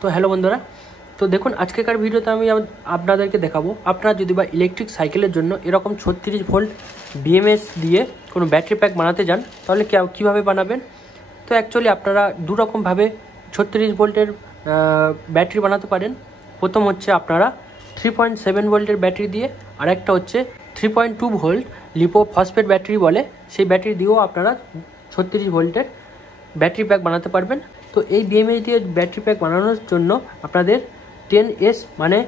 তো হ্যালো বন্ধুরা, তো দেখুন আজকেকার ভিডিওতে আমি আপনাদেরকে দেখাবো আপনারা যদি বা ইলেকট্রিক সাইকেলের জন্য এরকম 36 ভোল্ট বিএমএস দিয়ে কোনো ব্যাটারি প্যাক বানাতে যান তাহলে কীভাবে বানাবেন। তো অ্যাকচুয়ালি আপনারা দু রকমভাবে 36 ভোল্টের ব্যাটারি বানাতে পারেন। প্রথম হচ্ছে আপনারা 3.7 ভোল্টের ব্যাটারি দিয়ে, আর একটা হচ্ছে 3.2 ভোল্ট লিপো ফসফেট ব্যাটারি বলে, সেই ব্যাটারি দিয়েও আপনারা 36 ভোল্টের ব্যাটারি প্যাক বানাতে পারবেন। তো এই বিএমএস দিয়ে ব্যাটারি প্যাক বানানোর জন্য আপনাদের 10S মানে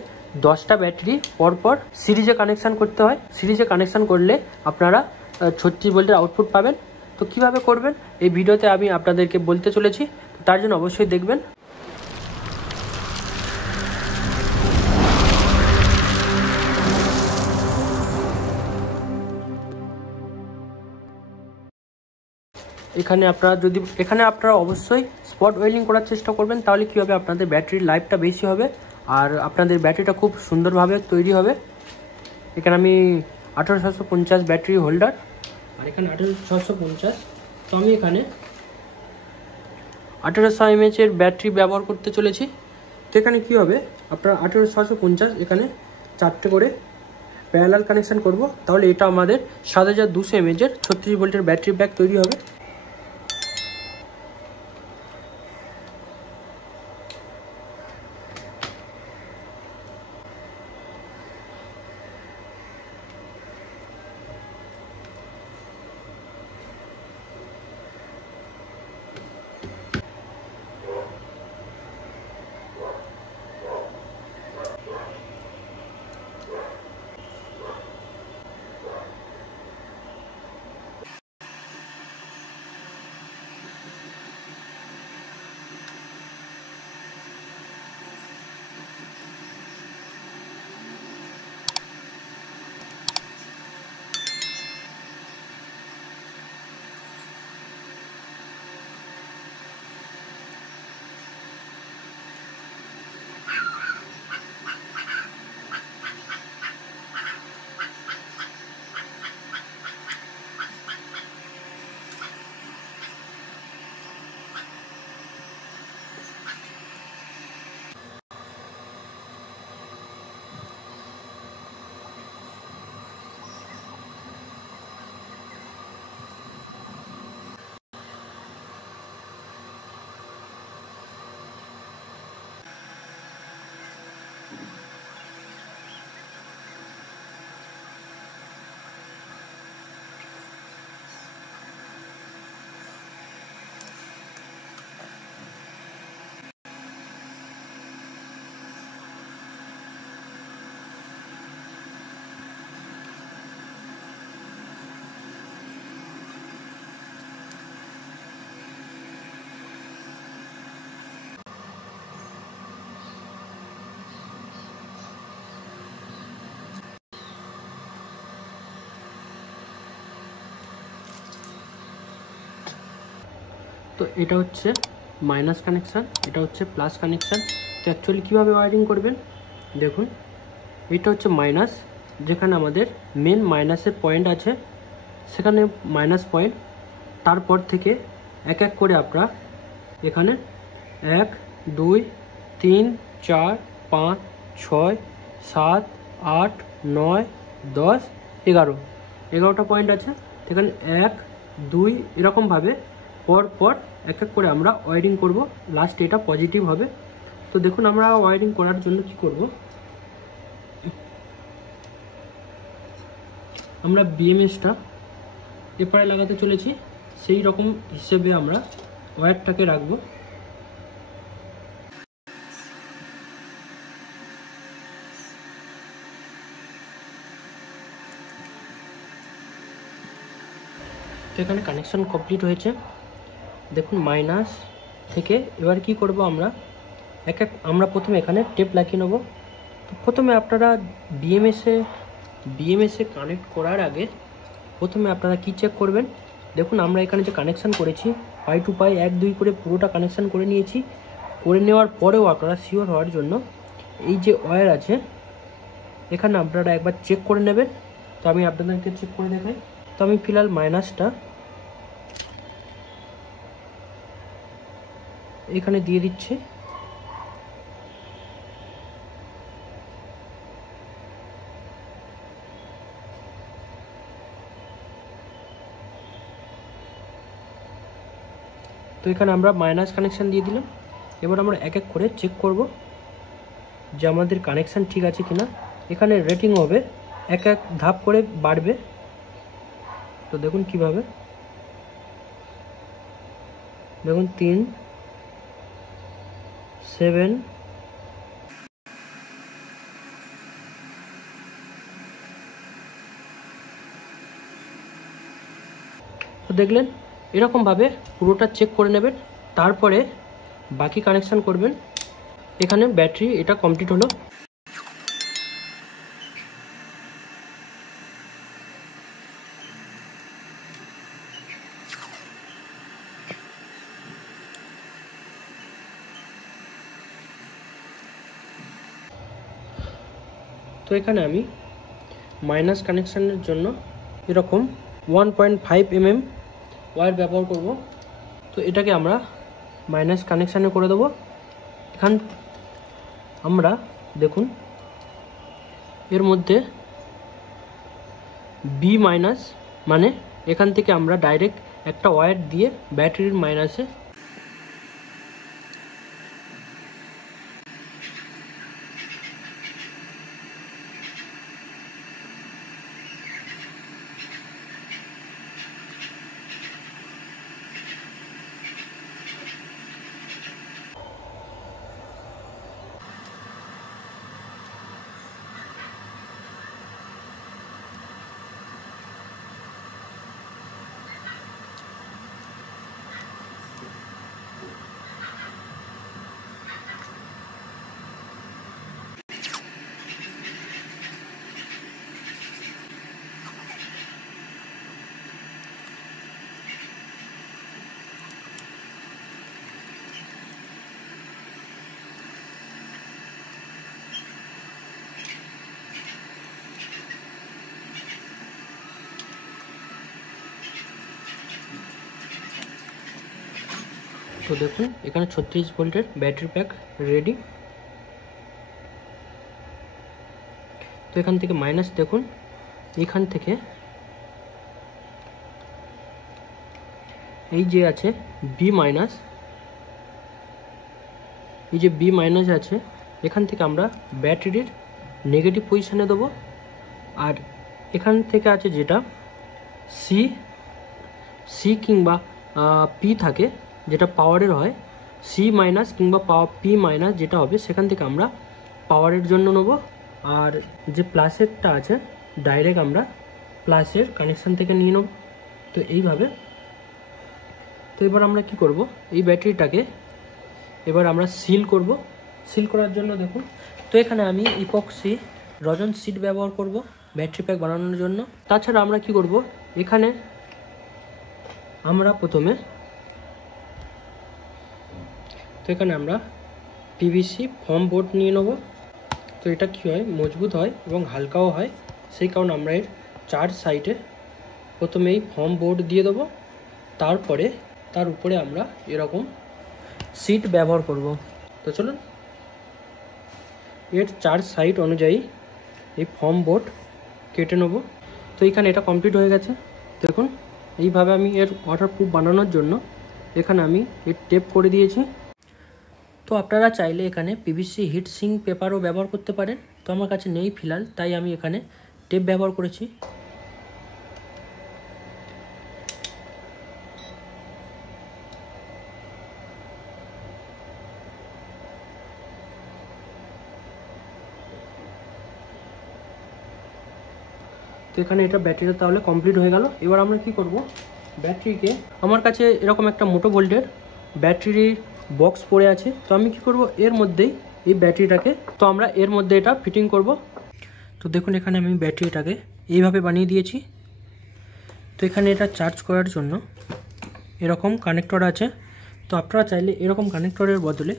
10টা ব্যাটারি পরপর সিরিজে কানেকশান করতে হয়। সিরিজে কানেকশান করলে আপনারা 36 ভোল্টের আউটপুট পাবেন। তো কিভাবে করবেন এই ভিডিওতে আমি আপনাদেরকে বলতে চলেছি, তার জন্য অবশ্যই দেখবেন। এখানে আপনারা অবশ্যই স্পট ওয়েল্ডিং করার চেষ্টা করবেন, তাহলে কী হবে আপনাদের ব্যাটারির লাইফটা বেশি হবে আর আপনাদের ব্যাটারিটা খুব সুন্দরভাবে তৈরি হবে। এখানে আমি 18650 ব্যাটারি হোল্ডার, আর এখানে 18650। তো আমি এখানে 1800 mAh ব্যাটারি ব্যবহার করতে চলেছি। তো এখানে কী হবে, আপনারা 18650 এখানে 4টে করে প্যারালাল কানেকশান করব, তাহলে এটা আমাদের 7200 mAh 36 ভোল্টের ব্যাটারি প্যাক তৈরি হবে। তো এটা হচ্ছে মাইনাস কানেকশান, এটা হচ্ছে প্লাস কানেকশান। তো অ্যাকচুয়ালি কীভাবে ওয়্যারিং করবেন দেখুন, এটা হচ্ছে মাইনাস, যেখানে আমাদের মেন মাইনাসের পয়েন্ট আছে সেখানে মাইনাস পয়েন্ট। তারপর থেকে এক এক করে আপনারা এখানে 1 2 3 4 5 6 7 8 9 10 11টা পয়েন্ট আছে। এখানে 1 2 এরকমভাবে পর এক এক করে আমরা ওয়্যারিং করব, লাস্ট এটা পজিটিভ হবে। তো দেখুন আমরা ওয়্যারিং করার জন্য কি করব, আমরা বিএমএসটা এপারে লাগাতে চলেছি, সেই রকম হিসেবে আমরা ওয়্যারটাকে রাখবো। তো এখানে কানেকশন কমপ্লিট হয়েছে। দেখুন মাইনাস থেকে এবার কি করব, আমরা প্রথমে এখানে টেপ লাগিয়ে নেব। তো প্রথমে আপনারা বিএমএসে কানেক্ট করার আগে প্রথমে আপনারা কি চেক করবেন, দেখুন আমরা এখানে যে কানেকশান করেছি পাই টু পাই 1 2 করে পুরোটা কানেকশান করে নিয়েছি। করে নেওয়ার পরেও আপনারা শিওর হওয়ার জন্য এই যে ওয়্যার আছে এখানে আপনারা একবার চেক করে নেবেন। তো আমি আপনাদেরকে চেক করে দেখাই। তো আমি ফিলহাল মাইনাসটা এখানে দিয়ে দিচ্ছি। এখানে আমরা মাইনাস কানেকশান দিয়ে দিলাম। এবার আমরা এক এক করে চেক করব যে আমাদের কানেকশান ঠিক আছে কিনা। এখানে রেটিং হবে, এক এক ধাপ করে বাড়বে। তো দেখুন কিভাবে, দেখুন 3, 7, তো দেখলেন এরকমভাবে পুরোটা চেক করে নেবেন, তারপরে বাকি কানেকশান করবেন। এখানে ব্যাটারি এটা কমপ্লিট হলো। তো এখানে আমি মাইনাস কানেকশানের জন্য এরকম 1.5 mm ওয়্যার ব্যবহার করব। তো এটাকে আমরা মাইনাস কানেকশানে করে দেবো। এখান আমরা দেখুন এর মধ্যে বি মাইনাস, মানে এখান থেকে আমরা ডাইরেক্ট একটা ওয়্যার দিয়ে ব্যাটারির মাইনাসে তো দেখুন এখানে 36 ভোল্টের ব্যাটারি প্যাক রেডি। তো এখান থেকে মাইনাস দেখুন, এখান থেকে এই যে আছে বি মাইনাস, এই যে বি মাইনাস আছে, এখান থেকে আমরা ব্যাটারির নেগেটিভ পজিশানে দেবো। আর এখান থেকে আছে যেটা সি কিংবা পি থাকে, যেটা পাওয়ারের হয়, সি মাইনাস কিংবা পি মাইনাস যেটা হবে সেখান থেকে আমরা পাওয়ারের জন্য নেব। আর যে প্লাসেরটা আছে ডাইরেক্ট আমরা প্লাসের কানেকশান থেকে নিয়ে নেব। তো এইভাবে। তো এবার আমরা কি করব, এই ব্যাটারিটাকে এবার আমরা সিল করব। সিল করার জন্য দেখুন, তো এখানে আমি ইপক্সি রজন সিট ব্যবহার করব ব্যাটারি প্যাক বানানোর জন্য। তাছাড়া আমরা কি করব, এখানে আমরা প্রথমে তো এখানে আমরা পিভিসি ফোম বোর্ড নিয়ে নেব। তো এটা কী হয়, মজবুত হয় এবং হালকাও হয়, সেই কারণে আমরা এর 4 সাইডে প্রথমে এই ফোম বোর্ড দিয়ে দেবো। তারপরে তার উপরে আমরা এরকম সিট ব্যবহার করব। তো চলুন এর 4 সাইড অনুযায়ী এই ফোম বোর্ড কেটে নেব। তো এখানে এটা কমপ্লিট হয়ে গেছে। দেখুন এইভাবে আমি এর ওয়াটারপ্রুফ বানানোর জন্য এখানে আমি এর টেপ করে দিয়েছি। তো আপনারা চাইলে এখানে পিভিসি হিট সিঙ্ক পেপারও ব্যবহার করতে পারেন। তো আমার কাছে নেই ফিলহাল, তাই আমি এখানে টেপ ব্যবহার করেছি। তো এখানে এটা ব্যাটারিটা তাহলে কমপ্লিট হয়ে গেল। এবার আমরা কি করব, ব্যাটারিকে, আমার কাছে এরকম একটা মোটো ভোল্টের ব্যাটারির বক্স পড়ে আছে। তো আমি কি করব, এর মধ্যেই এই ব্যাটারিটাকে, তো আমরা এর মধ্যে এটা ফিটিং করব। তো দেখুন এখানে আমি ব্যাটারিটাকে এইভাবে বানিয়ে দিয়েছি। তো এখানে এটা চার্জ করার জন্য এরকম কানেক্টর আছে। তো আপনারা চাইলে এরকম কানেক্টরের বদলে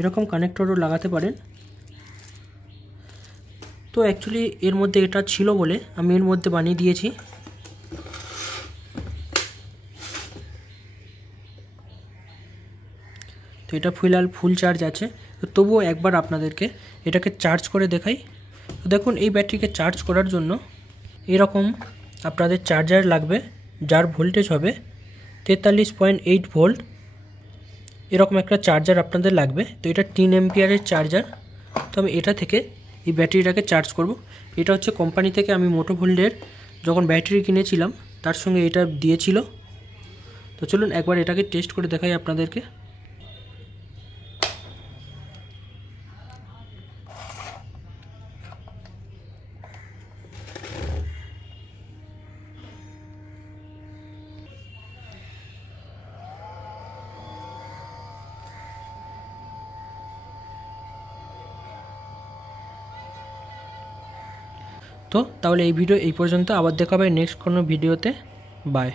এরকম কানেক্টরও লাগাতে পারেন। তো অ্যাকচুয়ালি এর মধ্যে এটা ছিল বলে আমি এর মধ্যে বানিয়ে দিয়েছি। তো এটা ফিলহাল ফুল চার্জ আছে। তো তবুও একবার আপনাদেরকে এটাকে চার্জ করে দেখাই। তো দেখুন এই ব্যাটারিকে চার্জ করার জন্য এরকম আপনাদের চার্জার লাগবে, যার ভোল্টেজ হবে 43.8 ভোল্ট। এরকম একটা চার্জার আপনাদের লাগবে। তো এটা 3 এম্পিয়ারের চার্জার। তো আমি এটা থেকে এই ব্যাটারিটাকে চার্জ করব। এটা হচ্ছে কোম্পানি থেকে আমি মোটোভোল্টের যখন ব্যাটারি কিনেছিলাম তার সঙ্গে এটা দিয়েছিল। তো চলুন একবার এটাকে টেস্ট করে দেখাই আপনাদেরকে। তো তাহলে এই ভিডিও এই পর্যন্ত, আবার দেখা হবে নেক্সট কোনো ভিডিওতে। বাই।